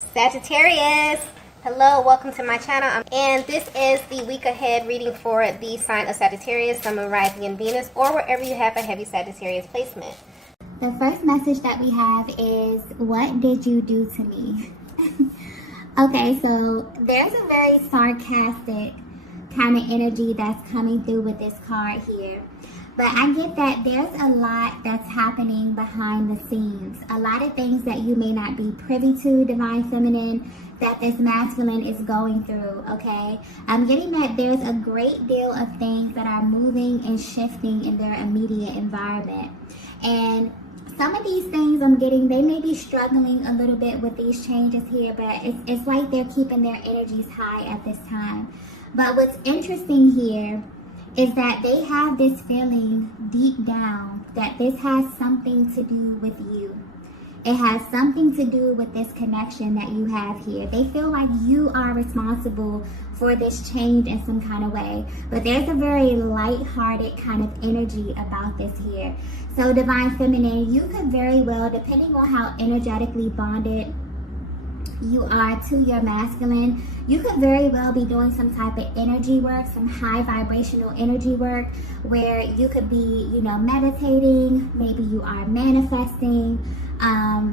Sagittarius, hello, welcome to my channel, and this is the week ahead reading for the sign of Sagittarius, Sun, Moon, Rising, and Venus, or wherever you have a heavy Sagittarius placement. The first message that we have is, what did you do to me? Okay, so there's a very sarcastic kind of energy that's coming through with this card here. But I get that there's a lot that's happening behind the scenes. A lot of things that you may not be privy to, Divine Feminine, that this masculine is going through, okay? I'm getting that there's a great deal of things that are moving and shifting in their immediate environment. And some of these things I'm getting, they may be struggling a little bit with these changes here, but it's like they're keeping their energies high at this time. But what's interesting here is that they have this feeling deep down that this has something to do with you. It has something to do with this connection that you have here. They feel like you are responsible for this change in some kind of way. But there's a very light-hearted kind of energy about this here. So Divine Feminine, you could very well, depending on how energetically bonded you are to your masculine, you could very well be doing some type of energy work, some high vibrational energy work, where you could be, meditating, maybe you are manifesting,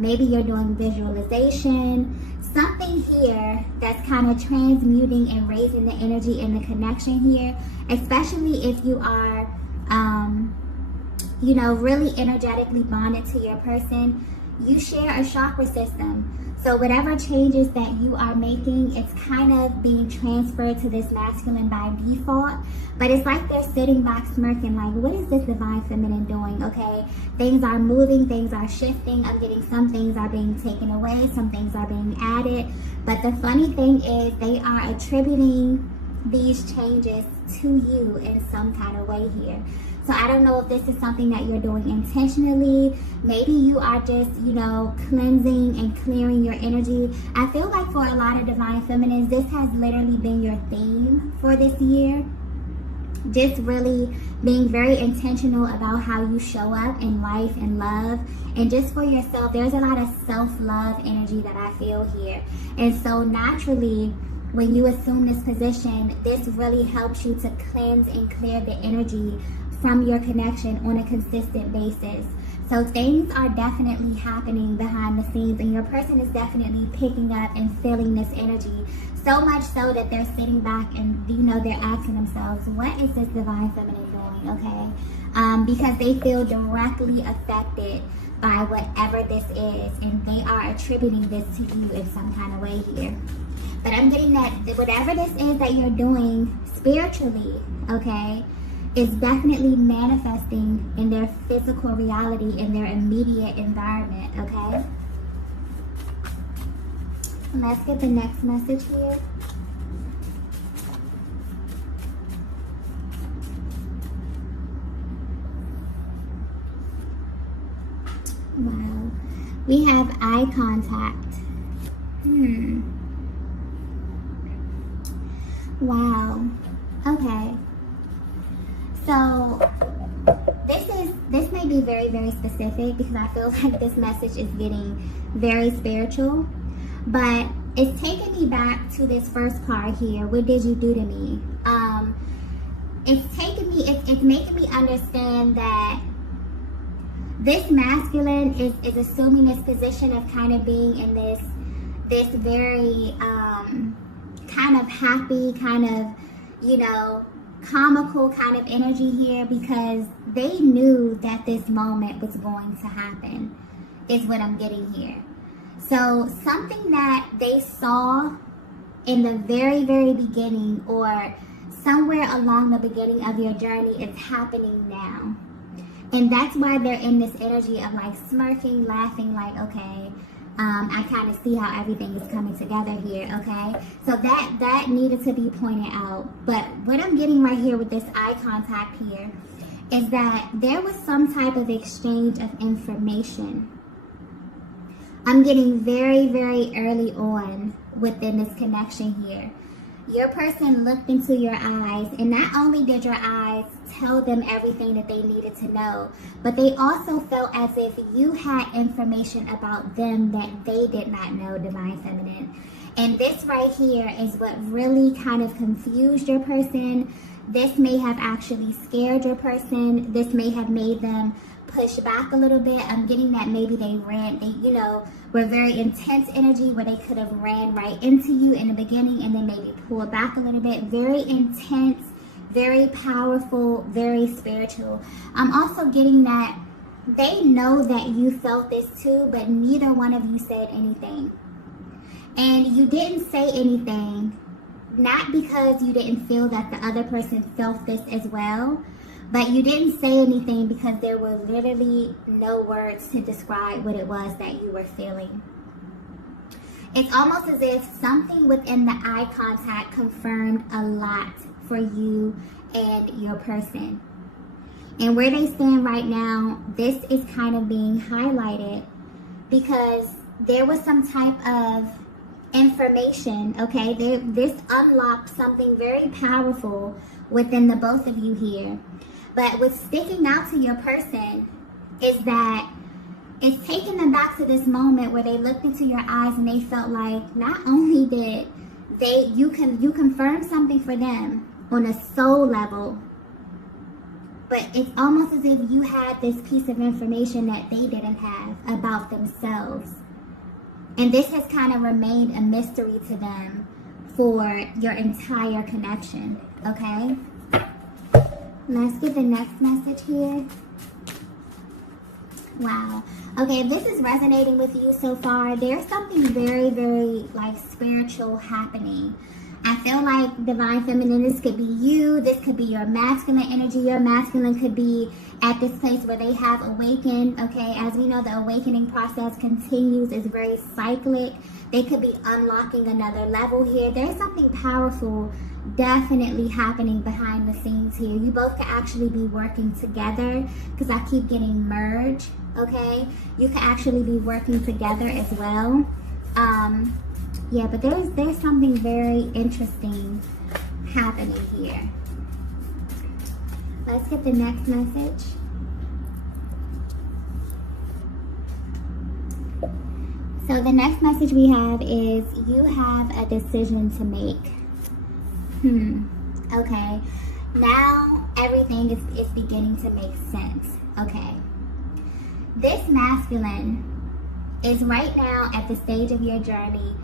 maybe you're doing visualization, something here that's kind of transmuting and raising the energy and the connection here, especially if you are, really energetically bonded to your person. You share a chakra system. So whatever changes that you are making, it's kind of being transferred to this masculine by default. But it's like they're sitting back smirking like, what is this Divine Feminine doing? Okay, things are moving, things are shifting. I'm getting some things are being taken away, some things are being added. But the funny thing is they are attributing these changes to you in some kind of way here. So I don't know if this is something that you're doing intentionally. Maybe you are just, cleansing and clearing your energy. I feel like for a lot of Divine Feminines, this has literally been your theme for this year. Just really being very intentional about how you show up in life and love. And just for yourself, there's a lot of self-love energy that I feel here. And so naturally, when you assume this position, this really helps you to cleanse and clear the energy from your connection on a consistent basis. So things are definitely happening behind the scenes, and your person is definitely picking up and feeling this energy, so much so that they're sitting back and they're asking themselves, what is this Divine Feminine doing? Okay, because they feel directly affected by whatever this is, and they are attributing this to you in some kind of way here. But I'm getting that whatever this is that you're doing spiritually, okay, is definitely manifesting in their physical reality, in their immediate environment, okay? Let's get the next message here. Wow. We have eye contact. Wow. Okay. So this may be very, very specific because I feel like this message is getting very spiritual, but it's taking me back to this first card here. What did you do to me? It's making me understand that this masculine is assuming this position of kind of being in this very kind of happy, kind of, comical kind of energy here, because they knew that this moment was going to happen, is what I'm getting here. So something that they saw in the very, very beginning, or somewhere along the beginning of your journey, is happening now. And that's why they're in this energy of like smirking, laughing, like, okay, I kind of see how everything is coming together here, okay? So that needed to be pointed out. But what I'm getting right here with this eye contact here is that there was some type of exchange of information. I'm getting very, very early on within this connection here. Your person looked into your eyes, and not only did your eyes tell them everything that they needed to know, but they also felt as if you had information about them that they did not know, Divine Feminine. And this right here is what really kind of confused your person. This may have actually scared your person. This may have made them push back a little bit. I'm getting that maybe they were very intense energy where they could have ran right into you in the beginning and then maybe pull back a little bit. Very intense, very powerful, very spiritual. I'm also getting that they know that you felt this too, but neither one of you said anything. And you didn't say anything, not because you didn't feel that the other person felt this as well, but you didn't say anything because there were literally no words to describe what it was that you were feeling. It's almost as if something within the eye contact confirmed a lot for you and your person. And where they stand right now, this is kind of being highlighted because there was some type of information, okay? This unlocked something very powerful within the both of you here. But what's sticking out to your person is that it's taking them back to this moment where they looked into your eyes and they felt like not only did you confirmed something for them on a soul level, but it's almost as if you had this piece of information that they didn't have about themselves. And this has kind of remained a mystery to them for your entire connection, okay? Let's get the next message here. Wow. Okay, if this is resonating with you so far, there's something very, very like spiritual happening. I feel like Divine Feminine, this could be you. This could be your masculine energy. Your masculine could be at this place where they have awakened. Okay, as we know, the awakening process continues. It's very cyclic. They could be unlocking another level here. There's something powerful definitely happening behind the scenes here. You both could actually be working together because I keep getting merge. Okay, you could actually be working together as well. Yeah, but there's something very interesting happening here. Let's get the next message. So the next message we have is you have a decision to make. Okay. Now everything is beginning to make sense. Okay. This masculine is right now at the stage of your journey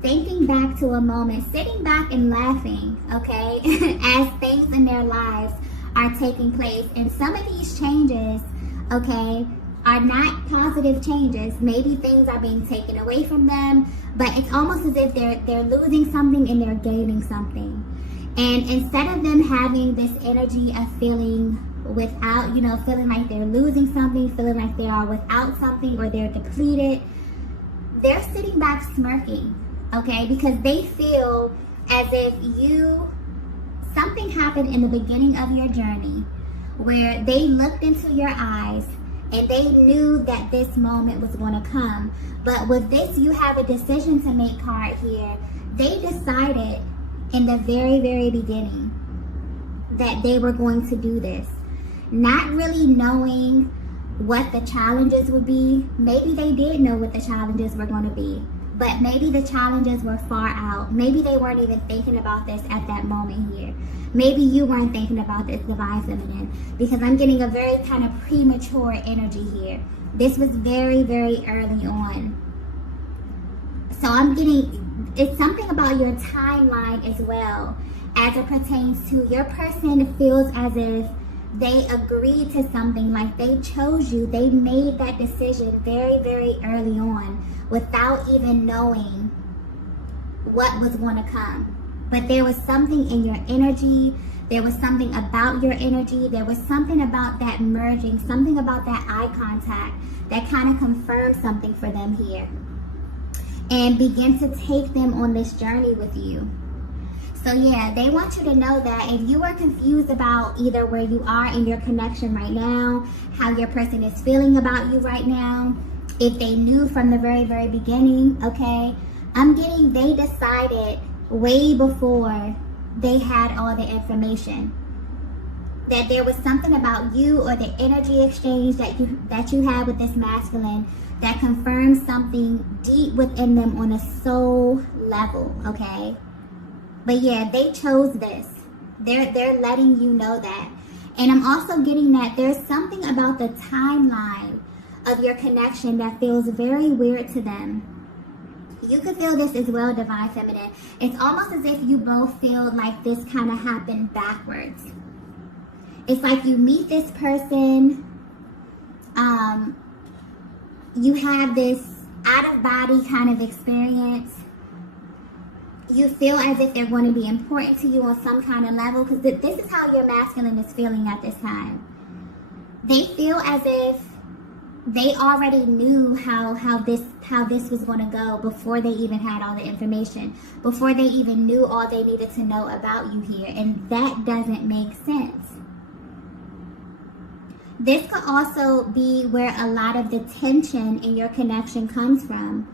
thinking back to a moment, sitting back and laughing, okay, as things in their lives are taking place. And some of these changes, okay, are not positive changes. Maybe things are being taken away from them, but it's almost as if they're losing something and they're gaining something. And instead of them having this energy of feeling without, feeling like they're losing something, feeling like they are without something or they're depleted, they're sitting back smirking. Okay, because they feel as if something happened in the beginning of your journey where they looked into your eyes and they knew that this moment was going to come. But with this, you have a decision to make card here. They decided in the very, very beginning that they were going to do this, not really knowing what the challenges would be. Maybe they did know what the challenges were going to be, but maybe the challenges were far out. Maybe they weren't even thinking about this at that moment here. Maybe you weren't thinking about this, Divine Feminine, because I'm getting a very kind of premature energy here. This was very, very early on. So I'm getting, it's something about your timeline as well as it pertains to your person feels as if they agreed to something, like they chose you. They made that decision very, very early on without even knowing what was going to come. But there was something in your energy. There was something about your energy. There was something about that merging, something about that eye contact that kind of confirmed something for them here and begin to take them on this journey with you. So yeah, they want you to know that if you are confused about either where you are in your connection right now, how your person is feeling about you right now, if they knew from the very, very beginning, okay, I'm getting they decided way before they had all the information. That there was something about you or the energy exchange that you had with this masculine that confirms something deep within them on a soul level, okay? But yeah, they chose this. They're letting you know that. And I'm also getting that there's something about the timeline of your connection that feels very weird to them. You could feel this as well, Divine Feminine. It's almost as if you both feel like this kind of happened backwards. It's like you meet this person, you have this out-of-body kind of experience. You feel as if they're going to be important to you on some kind of level, because this is how your masculine is feeling at this time. They feel as if they already knew how this was going to go before they even had all the information, before they even knew all they needed to know about you here, and that doesn't make sense. This could also be where a lot of the tension in your connection comes from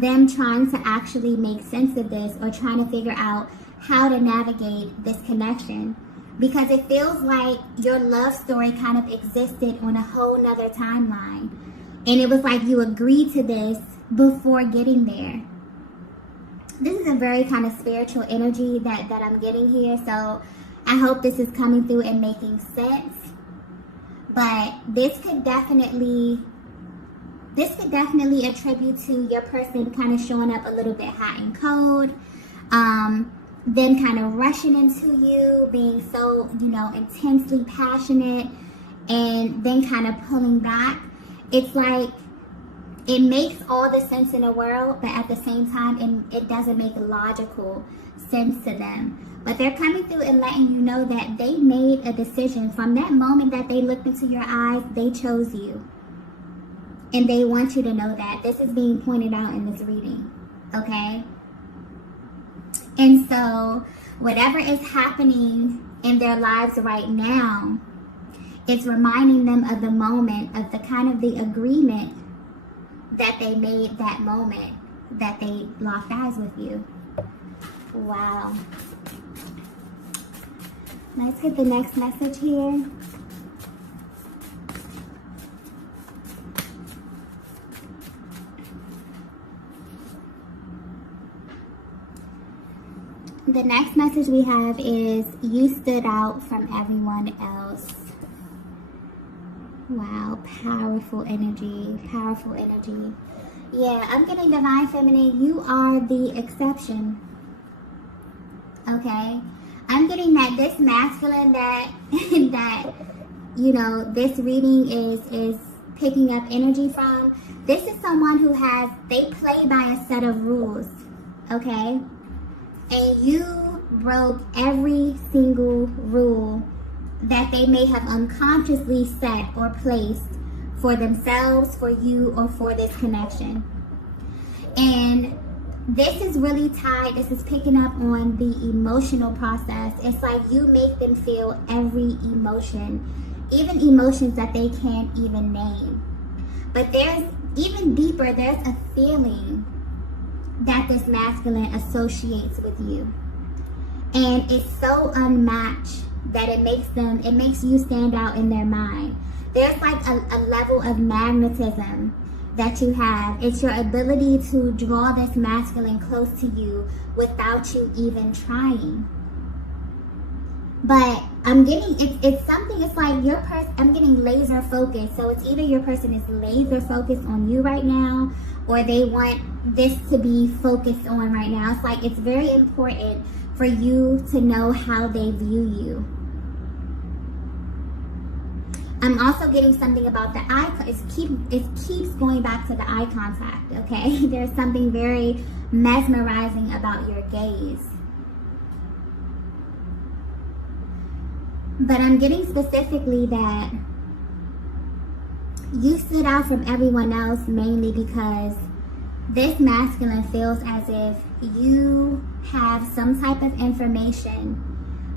them trying to actually make sense of this or trying to figure out how to navigate this connection. Because it feels like your love story kind of existed on a whole nother timeline. And it was like you agreed to this before getting there. This is a very kind of spiritual energy that I'm getting here. So I hope this is coming through and making sense. But this could definitely attribute to your person kind of showing up a little bit hot and cold. Them kind of rushing into you, being so, intensely passionate, and then kind of pulling back. It's like it makes all the sense in the world, but at the same time, it doesn't make logical sense to them. But they're coming through and letting you know that they made a decision. From that moment that they looked into your eyes, they chose you. And they want you to know that. This is being pointed out in this reading, okay? And so, whatever is happening in their lives right now, it's reminding them of the moment, of the kind of the agreement that they made that moment that they locked eyes with you. Wow. Let's get the next message here. The next message we have is, you stood out from everyone else. Wow, powerful energy, powerful energy. Yeah, I'm getting Divine Feminine, you are the exception. Okay? I'm getting that this masculine that this reading is picking up energy from. This is someone who they play by a set of rules. Okay? And you broke every single rule that they may have unconsciously set or placed for themselves, for you, or for this connection. And this is really tied, this is picking up on the emotional process. It's like you make them feel every emotion, even emotions that they can't even name. But there's even deeper, there's a feeling that this masculine associates with you. And it's so unmatched that it makes you stand out in their mind. There's like a level of magnetism that you have. It's your ability to draw this masculine close to you without you even trying. But I'm getting, it's something, it's like your person, I'm getting laser focused. So it's either your person is laser focused on you right now, or they want this to be focused on right now. It's like it's very important for you to know how they view you. I'm also getting something about the eye. It keeps going back to the eye contact, okay? There's something very mesmerizing about your gaze. But I'm getting specifically that you stood out from everyone else mainly because this masculine feels as if you have some type of information,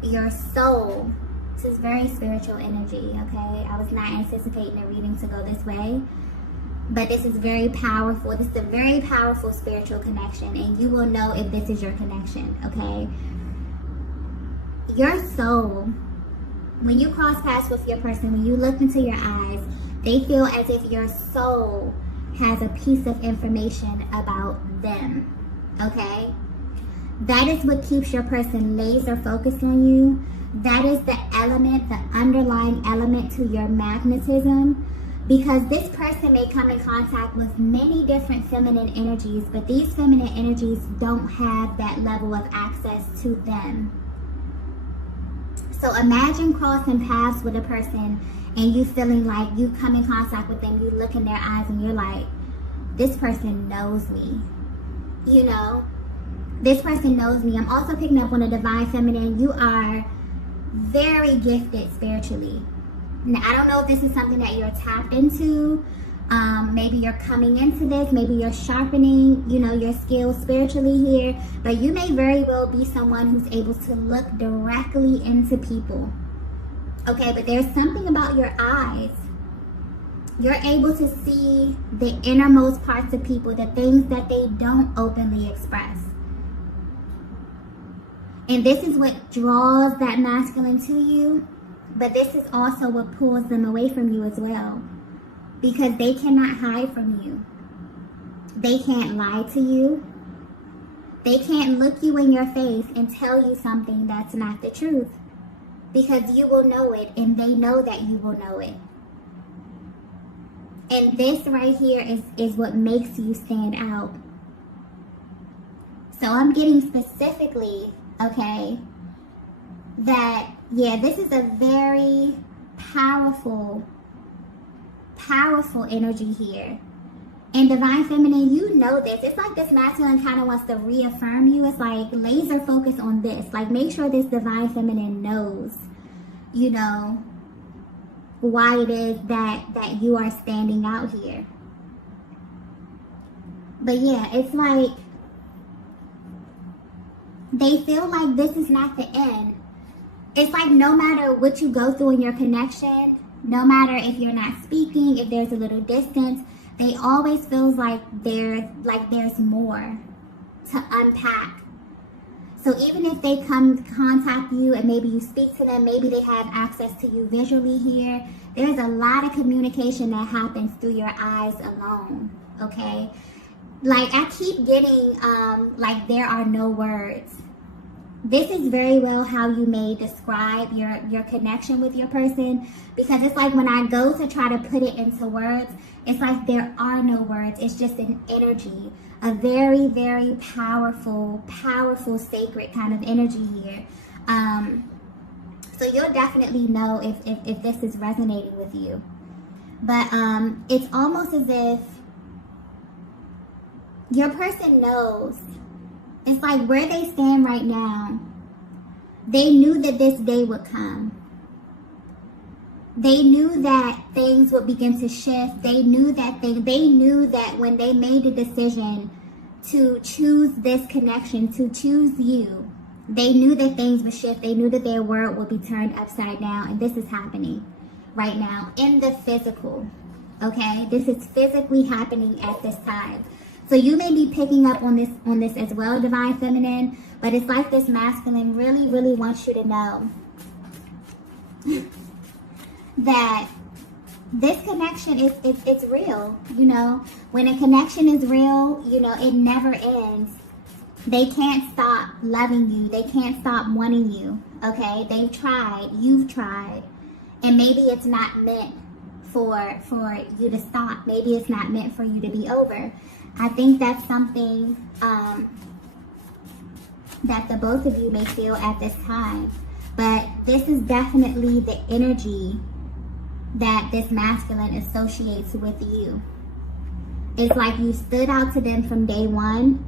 your soul. This is very spiritual energy, okay? I was not anticipating a reading to go this way. But this is very powerful. This is a very powerful spiritual connection, and you will know if this is your connection, okay? Your soul, when you cross paths with your person, when you look into your eyes, they feel as if your soul has a piece of information about them, okay? That is what keeps your person laser focused on you. That is the element, the underlying element to your magnetism, because this person may come in contact with many different feminine energies, but these feminine energies don't have that level of access to them. So imagine crossing paths with a person and you feeling like you come in contact with them, you look in their eyes and you're like, this person knows me, you know? This person knows me. I'm also picking up on the divine feminine. You are very gifted spiritually. Now, I don't know if this is something that you're tapped into. Maybe you're coming into this. Maybe you're sharpening, you know, your skills spiritually here. But you may very well be someone who's able to look directly into people. Okay, but there's something about your eyes. You're able to see the innermost parts of people, the things that they don't openly express. And this is what draws that masculine to you, but this is also what pulls them away from you as well, because they cannot hide from you. They can't lie to you. They can't look you in your face and tell you something that's not the truth, because you will know it, and they know that you will know it. And this right here is what makes you stand out. So I'm getting specifically, okay, that, yeah, this is a very powerful energy here. And divine feminine, you know this. It's like this masculine kind of wants to reaffirm you. It's like laser focus on this. Like, make sure this divine feminine knows, you know, why it is that you are standing out here. But yeah, it's like they feel like this is not the end. It's like no matter what you go through in your connection, no matter if you're not speaking, if there's a little distance, they always feels like there's more to unpack. So even if they come to contact you and maybe you speak to them, maybe they have access to you visually here, there's a lot of communication that happens through your eyes alone, okay? Like, I keep getting, like, there are no words. This is very well how you may describe your connection with your person, because it's like when I go to try to put it into words, it's like there are no words. It's just an energy, a very, very powerful, sacred kind of energy here. So you'll definitely know if this is resonating with you. But it's almost as if your person knows. It's like where they stand right now, they knew that this day would come. They knew that things would begin to shift. They knew that they knew that when they made the decision to choose this connection, to choose you, they knew that things would shift. They knew that their world would be turned upside down. And this is happening right now in the physical. Okay? This is physically happening at this time. So you may be picking up on this as well, divine feminine, but it's like this masculine really, really wants you to know that this connection it's real. You know, when a connection is real, you know, it never ends. They can't stop loving you. They can't stop wanting you. Okay, they've tried. You've tried, and maybe it's not meant for you to stop. Maybe it's not meant for you to be over. I think that's something that the both of you may feel at this time. But this is definitely the energy that this masculine associates with you. It's like you stood out to them from day one.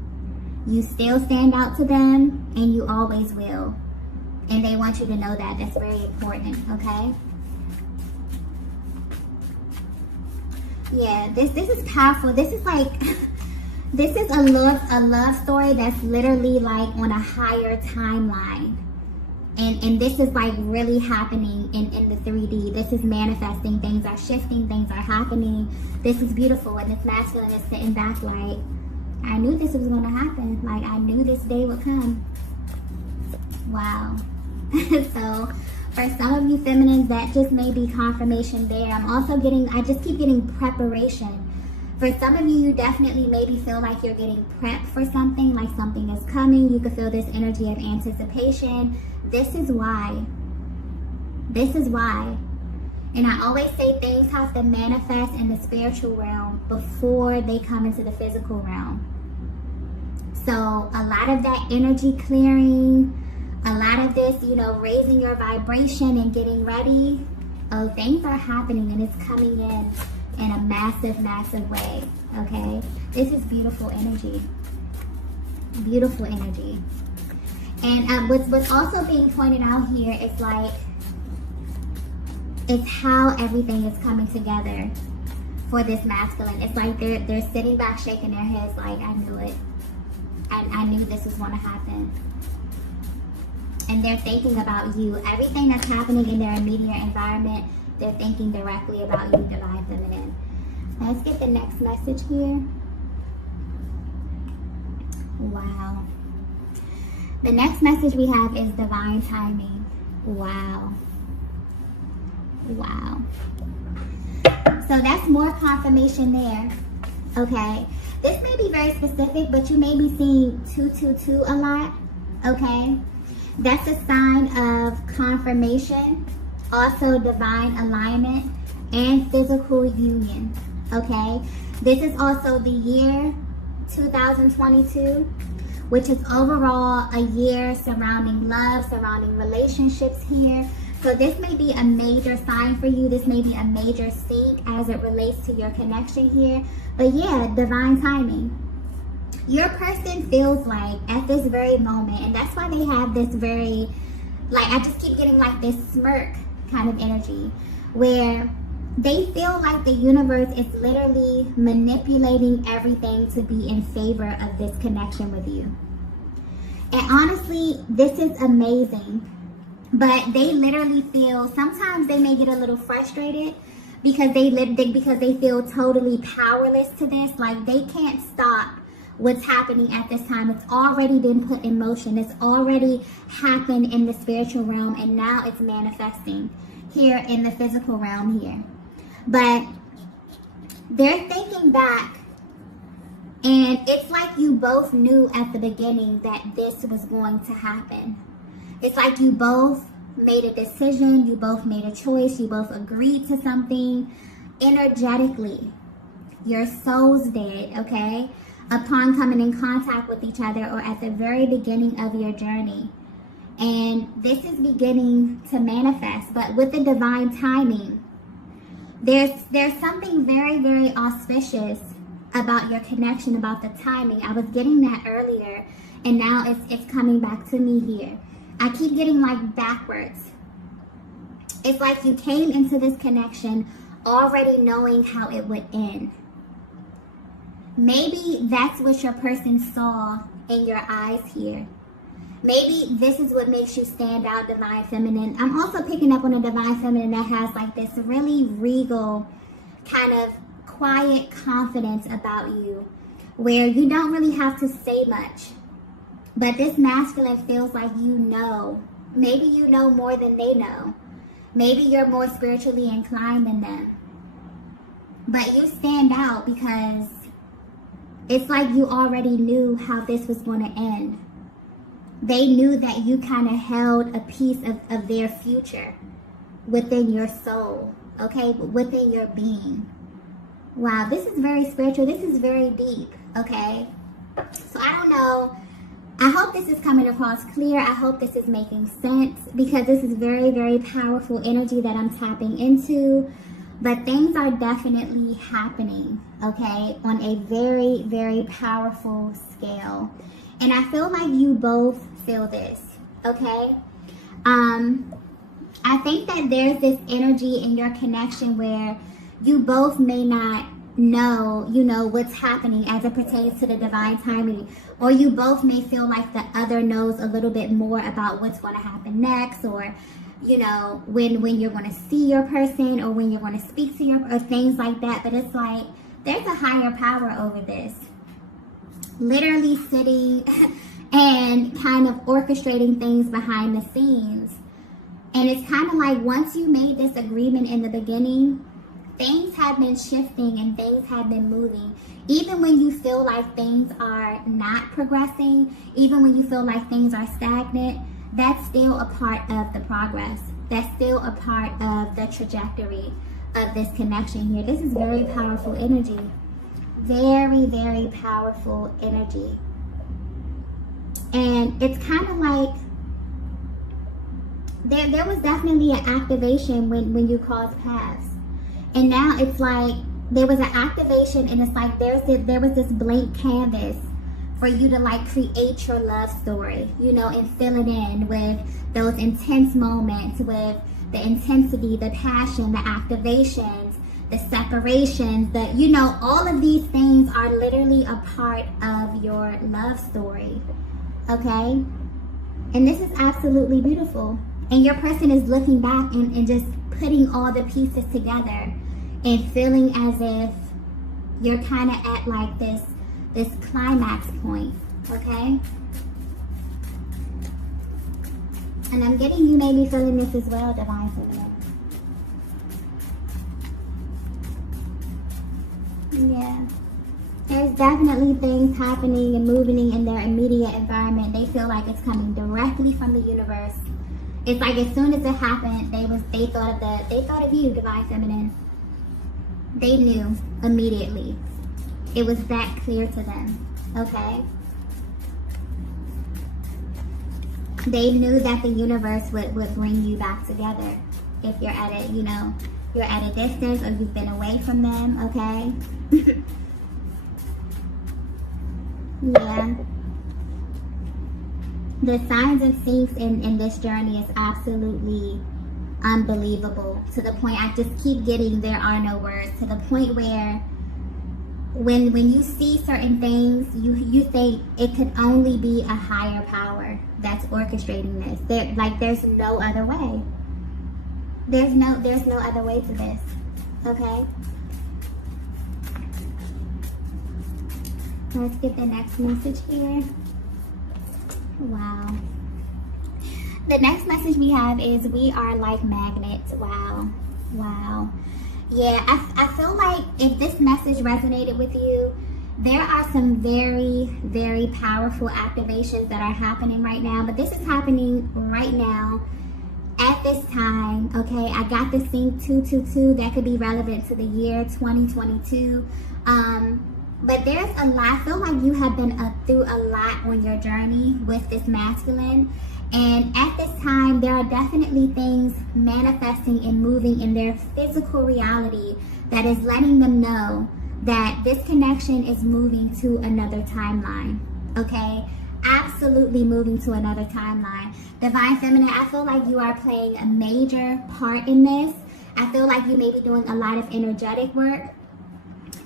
You still stand out to them, and you always will. And they want you to know that. That's very important, okay? Yeah, this is powerful. This is like... This is a love story that's literally like on a higher timeline. And this is like really happening in the 3D. This is manifesting. Things are shifting. Things are happening. This is beautiful. And this masculine is sitting back like, I knew this was going to happen. Like, I knew this day would come. Wow. So, for some of you feminines, that just may be confirmation there. I just keep getting preparation. For some of you, you definitely maybe feel like you're getting prepped for something, like something is coming. You can feel this energy of anticipation. This is why. This is why. And I always say things have to manifest in the spiritual realm before they come into the physical realm. So a lot of that energy clearing, a lot of this, you know, raising your vibration and getting ready. Oh, things are happening and it's coming in a massive, massive way. Okay? This is beautiful energy. Beautiful energy. And what's also being pointed out here is like, it's how everything is coming together for this masculine. It's like they're sitting back, shaking their heads like, I knew it. I knew this was going to happen. And they're thinking about you. Everything that's happening in their immediate environment, they're thinking directly about you, Divine Feminine. Let's get the next message here. Wow. The next message we have is divine timing. Wow. Wow. So that's more confirmation there. Okay. This may be very specific, but you may be seeing 222 a lot. Okay. That's a sign of confirmation, also divine alignment, and physical union. Okay. This is also the year 2022, which is overall a year surrounding love, surrounding relationships here. So this may be a major sign for you. This may be a major sync as it relates to your connection here. But yeah, divine timing. Your person feels like at this very moment, and that's why they have this very, like, I just keep getting like this smirk kind of energy, where they feel like the universe is literally manipulating everything to be in favor of this connection with you. And honestly, this is amazing. But they literally feel, sometimes they may get a little frustrated because they feel totally powerless to this. Like, they can't stop what's happening at this time. It's already been put in motion. It's already happened in the spiritual realm, and now it's manifesting here in the physical realm here. But they're thinking back, and it's like you both knew at the beginning that this was going to happen. It's like you both made a decision, you both made a choice, you both agreed to something energetically. Your souls did, okay? Upon coming in contact with each other, or at the very beginning of your journey. And this is beginning to manifest, but with the divine timing, there's something very, very auspicious about your connection, about the timing. I was getting that earlier, and now it's coming back to me here. I keep getting like backwards. It's like you came into this connection already knowing how it would end. Maybe that's what your person saw in your eyes here. Maybe this is what makes you stand out, Divine Feminine. I'm also picking up on a Divine Feminine that has like this really regal, kind of quiet confidence about you, where you don't really have to say much. But this masculine feels like you know. Maybe you know more than they know. Maybe you're more spiritually inclined than them. But you stand out because it's like you already knew how this was going to end. They knew that you kind of held a piece of their future within your soul, okay? Within your being. Wow, this is very spiritual. This is very deep, okay? So I don't know. I hope this is coming across clear. I hope this is making sense, because this is very, very powerful energy that I'm tapping into. But things are definitely happening, okay, on a very, very powerful scale. And I feel like you both feel this, okay? I think that there's this energy in your connection where you both may not know, what's happening as it pertains to the divine timing. Or you both may feel like the other knows a little bit more about what's going to happen next, or, when you're going to see your person, or when you're going to speak to or things like that. But it's like, there's a higher power over this. Literally sitting and kind of orchestrating things behind the scenes. And it's kind of like, once you made this agreement in the beginning, things have been shifting and things have been moving. Even when you feel like things are not progressing, even when you feel like things are stagnant, that's still a part of the progress. That's still a part of the trajectory of this connection here. This is very powerful energy. Very, very powerful energy. And it's kind of like, there was definitely an activation when you crossed paths. And now it's like, there was an activation, and it's like there was this blank canvas for you to like create your love story, and fill it in with those intense moments, with the intensity, the passion, the activations, the separations, all of these things are literally a part of your love story, okay? And this is absolutely beautiful. And your person is looking back and just putting all the pieces together and feeling as if you're kind of at like this climax point, okay? And I'm getting you may be feeling this as well, Divine Feminine. Yeah. There's definitely things happening and moving in their immediate environment. They feel like it's coming directly from the universe. It's like as soon as it happened, they thought of you, Divine Feminine. They knew immediately. It was that clear to them, okay? They knew that the universe would bring you back together if you're at a, you're at a distance or you've been away from them, okay? Yeah. The signs and syncs in this journey is absolutely unbelievable. To the point I just keep getting there are no words. To the point where when you see certain things, you think it could only be a higher power that's orchestrating this. There's no other way. There's no other way to this. Okay? Let's get the next message here. Wow. The next message we have is we are like magnets. Wow. Wow. Yeah, I feel like if this message resonated with you, there are some very, very powerful activations that are happening right now. But this is happening right now at this time, okay? I got this thing 222 that could be relevant to the year 2022. But there's a lot. I feel like you have been through a lot on your journey with this masculine. And at this time, there are definitely things manifesting and moving in their physical reality that is letting them know that this connection is moving to another timeline, okay? Absolutely moving to another timeline. Divine Feminine, I feel like you are playing a major part in this. I feel like you may be doing a lot of energetic work.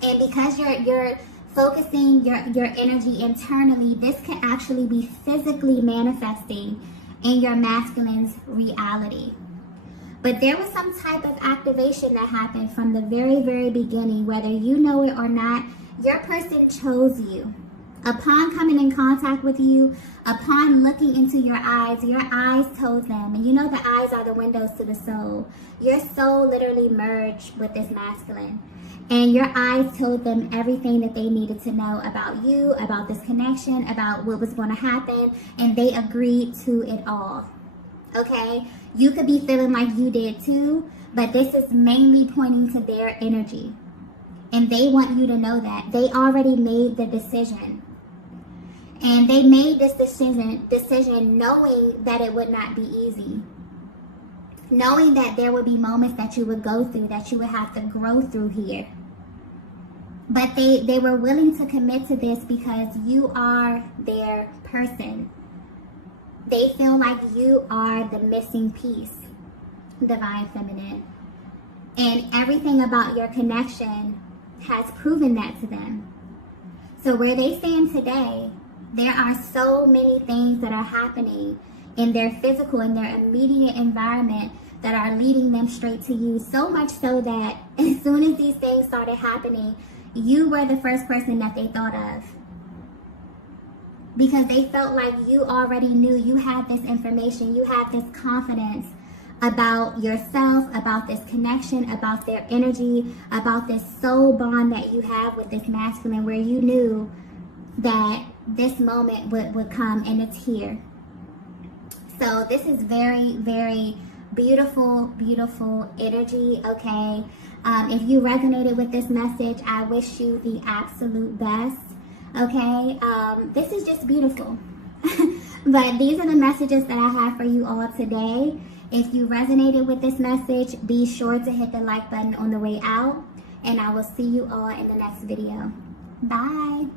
And because you're focusing your energy internally, this can actually be physically manifesting in your masculine's reality. But there was some type of activation that happened from the very, very beginning, whether you know it or not. Your person chose you. Upon coming in contact with you, upon looking into your eyes told them, and the eyes are the windows to the soul. Your soul literally merged with this masculine. And your eyes told them everything that they needed to know about you, about this connection, about what was going to happen, and they agreed to it all. Okay? You could be feeling like you did too, but this is mainly pointing to their energy. And they want you to know that. They already made the decision. And they made this decision knowing that it would not be easy. Knowing that there would be moments that you would go through, that you would have to grow through here. But they were willing to commit to this because you are their person. They feel like you are the missing piece, Divine Feminine. And everything about your connection has proven that to them. So where they stand today, there are so many things that are happening in their physical, in their immediate environment that are leading them straight to you. So much so that as soon as these things started happening, you were the first person that they thought of. Because they felt like you already knew, you had this information, you had this confidence about yourself, about this connection, about their energy, about this soul bond that you have with this masculine, where you knew that this moment would come, and it's here. So this is very, very beautiful, beautiful energy, okay? If you resonated with this message, I wish you the absolute best, okay? This is just beautiful. But these are the messages that I have for you all today. If you resonated with this message, be sure to hit the like button on the way out, and I will see you all in the next video. Bye.